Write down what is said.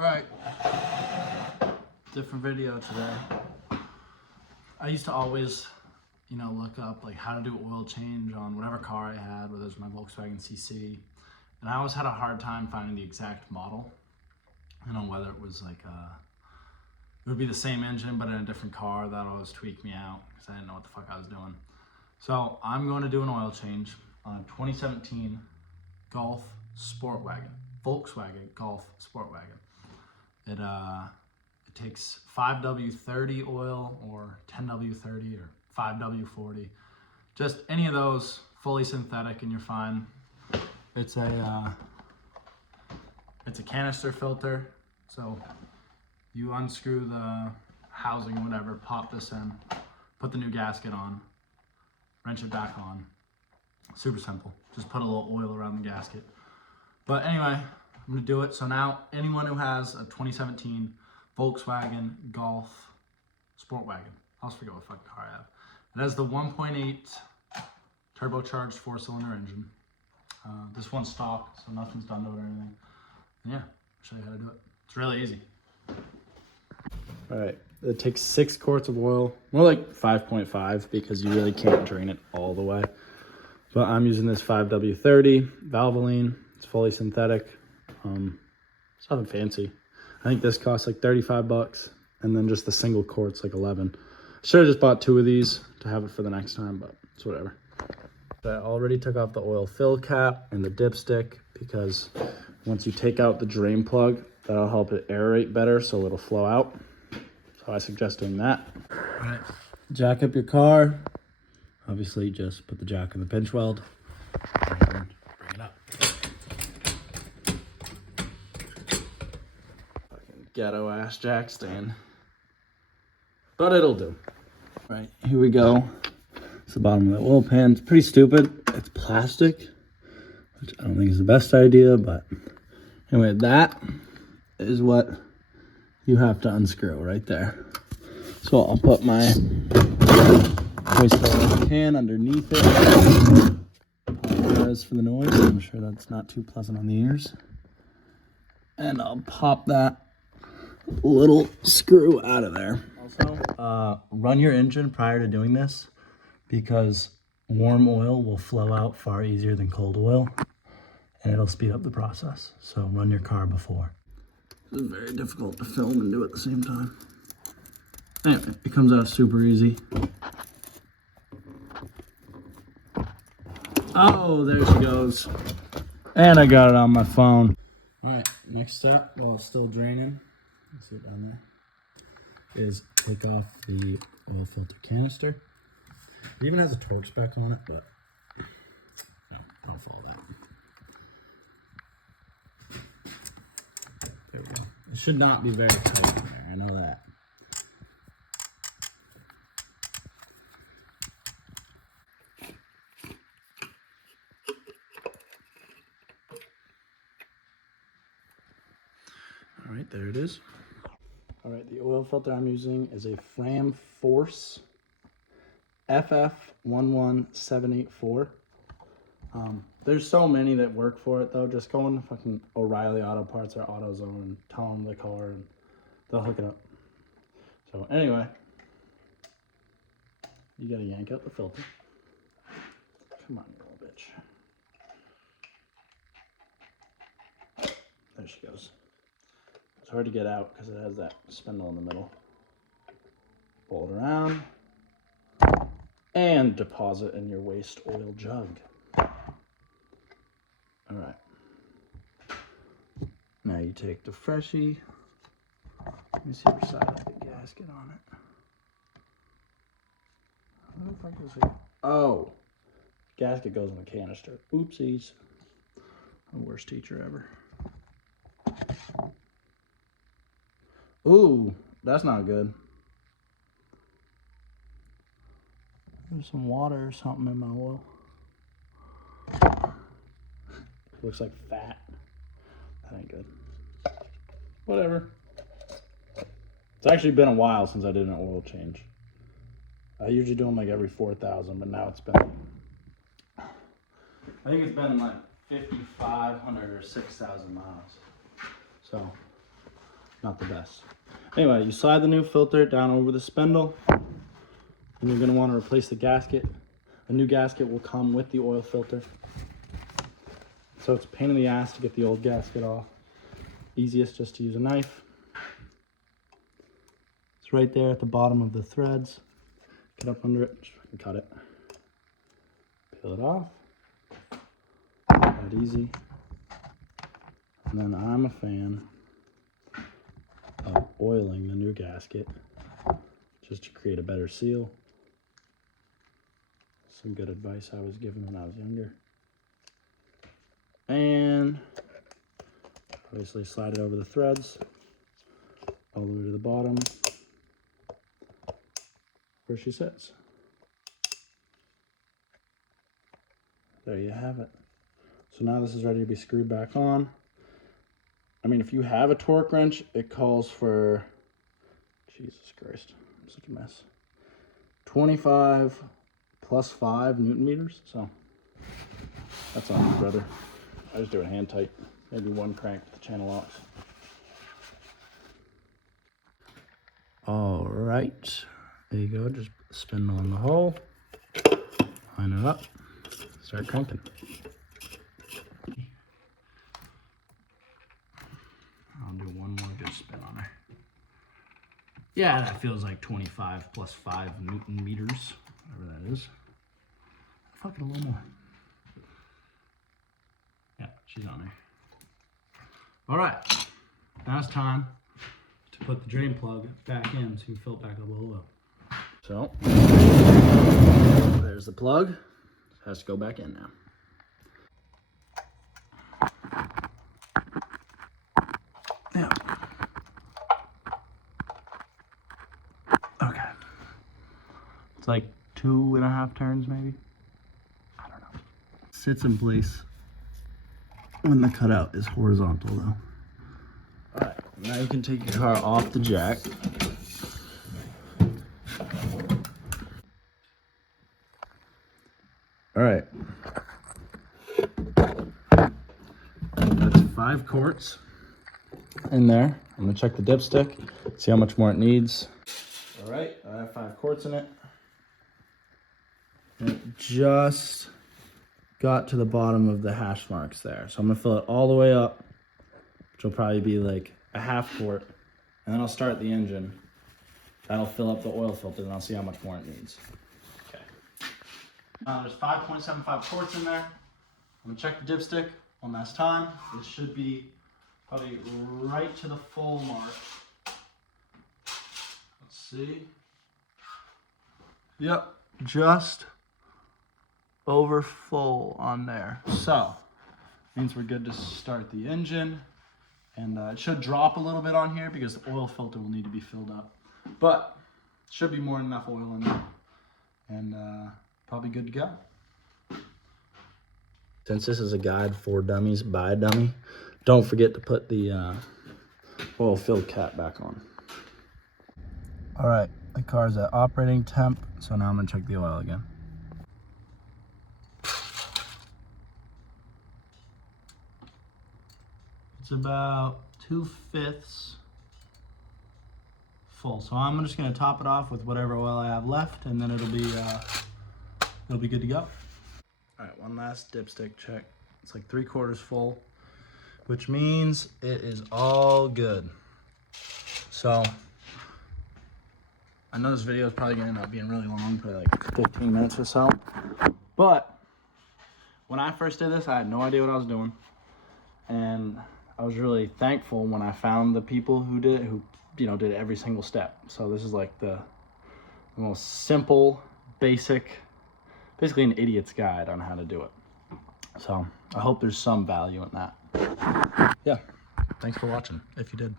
Alright, different video today. I used to always, look up like how to do oil change on whatever car I had, whether it was my Volkswagen CC. And I always had a hard time finding the exact model. Whether it was like, it would be the same engine but in a different car. That always tweaked me out because I didn't know what the fuck I was doing. So I'm going to do an oil change on a 2017 Golf Sportwagen, Volkswagen Golf Sportwagen. It takes 5W30 oil or 10W30 or 5W40. Just any of those, fully synthetic, and you're fine. It's a canister filter. So you unscrew the housing or whatever, pop this in, put the new gasket on, wrench it back on. Super simple. Just put a little oil around the gasket. But anyway, I'm gonna do it. So now anyone who has a 2017 Volkswagen Golf Sportwagen, I always forget what fucking car I have. It has the 1.8 turbocharged 4-cylinder engine. This one's stock, so nothing's done to it or anything. And yeah, I'll show you how to do it. It's really easy. All right, it takes 6 quarts of oil, more like 5.5 because you really can't drain it all the way. But I'm using this 5W30 Valvoline. It's fully synthetic. It's nothing fancy. I think this costs like 35 bucks, and then just the single quart's like 11. I should have just bought 2 of these to have it for the next time, but it's whatever. I already took off the oil fill cap and the dipstick because once you take out the drain plug, that'll help it aerate better so it'll flow out. So I suggest doing that. All right, jack up your car. Obviously, just put the jack in the pinch weld and bring it up. Fucking ghetto ass jack stand, but it'll do. All right, here we go. It's the bottom of the oil pan. It's pretty stupid. It's plastic, which I don't think is the best idea, but anyway, that is what you have to unscrew right there. So I'll put my waste oil can underneath it. Apologize for the noise. I'm sure that's not too pleasant on the ears. And I'll pop that little screw out of there. Also, run your engine prior to doing this because warm oil will flow out far easier than cold oil and it'll speed up the process. So run your car before. This is very difficult to film and do at the same time. Anyway, it comes out super easy. Oh, there she goes. And I got it on my phone. All right, next step, while it's still draining, you see it down there, is take off the oil filter canister. It even has a torque spec on it, but don't follow that. There we go. It should not be very tight in there, I know that. All right, there it is. All right, the oil filter I'm using is a Fram Force FF11784. There's so many that work for it though. Just go into fucking O'Reilly Auto Parts or AutoZone and tell them the car and they'll hook it up. So anyway, you gotta yank out the filter. Come on, you little bitch. There she goes. It's hard to get out because it has that spindle in the middle. Pull it around and deposit in your waste oil jug. All right. Now you take the freshie. Let me see which side of the gasket on it. What the fuck is it? Oh, gasket goes in the canister. Oopsies. The worst teacher ever. Ooh, that's not good. There's some water or something in my oil. Looks like fat. That ain't good. Whatever. It's actually been a while since I did an oil change. I usually do them like every 4,000, but now it's been, I think it's been like 5,500 or 6,000 miles. So not the best. Anyway, you slide the new filter down over the spindle, and you're going to want to replace the gasket. A new gasket will come with the oil filter. So it's a pain in the ass to get the old gasket off. Easiest just to use a knife. It's right there at the bottom of the threads. Get up under it, just fucking cut it. Peel it off. That easy. And then I'm a fan of oiling the new gasket just to create a better seal. Some good advice I was given when I was younger. And obviously slide it over the threads all the way to the bottom where she sits. There you have it. So now this is ready to be screwed back on. I mean, if you have a torque wrench, it calls for, Jesus Christ, I'm such a mess, 25 plus 5 Newton meters. So that's on me, brother. I just do it hand tight, maybe one crank with the channel locks. All right, there you go. Just spin on the hole, line it up, start cranking. I'll do one more good spin on her. Yeah, that feels like 25 plus 5 Newton meters, whatever that is. Fucking a little more. Yeah, she's on there. All right, now it's time to put the drain plug back in so you can fill it back up with oil. So, there's the plug. It has to go back in now. Yeah. Okay. It's like 2.5 turns maybe. I don't know. Sits in place when the cutout is horizontal though. All right, now you can take your car off the jack. All right. That's 5 quarts in there. I'm gonna check the dipstick, see how much more it needs. All right, I have 5 quarts in it. And it just got to the bottom of the hash marks there. So I'm gonna fill it all the way up, which will probably be like a 1/2 quart. And then I'll start the engine. That'll fill up the oil filter, and I'll see how much more it needs. Okay. There's 5.75 quarts in there. I'm gonna check the dipstick one last time. It should be probably right to the full mark. Let's see. Yep, just over full on there. So, means we're good to start the engine. And it should drop a little bit on here because the oil filter will need to be filled up. But, should be more than enough oil in there. And probably good to go. Since this is a guide for dummies by a dummy, don't forget to put the oil filled cap back on. All right, the car's at operating temp, so now I'm gonna check the oil again. It's about 2/5 full, so I'm just gonna top it off with whatever oil I have left, and then it'll be good to go. All right, one last dipstick check. It's like 3/4 full, which means it is all good. So, I know this video is probably gonna end up being really long, probably like 15 minutes or so. But, when I first did this, I had no idea what I was doing. And I was really thankful when I found the people who did it, who, did every single step. So this is like the most simple, basic, basically an idiot's guide on how to do it. So I hope there's some value in that. Yeah, thanks for watching, if you did.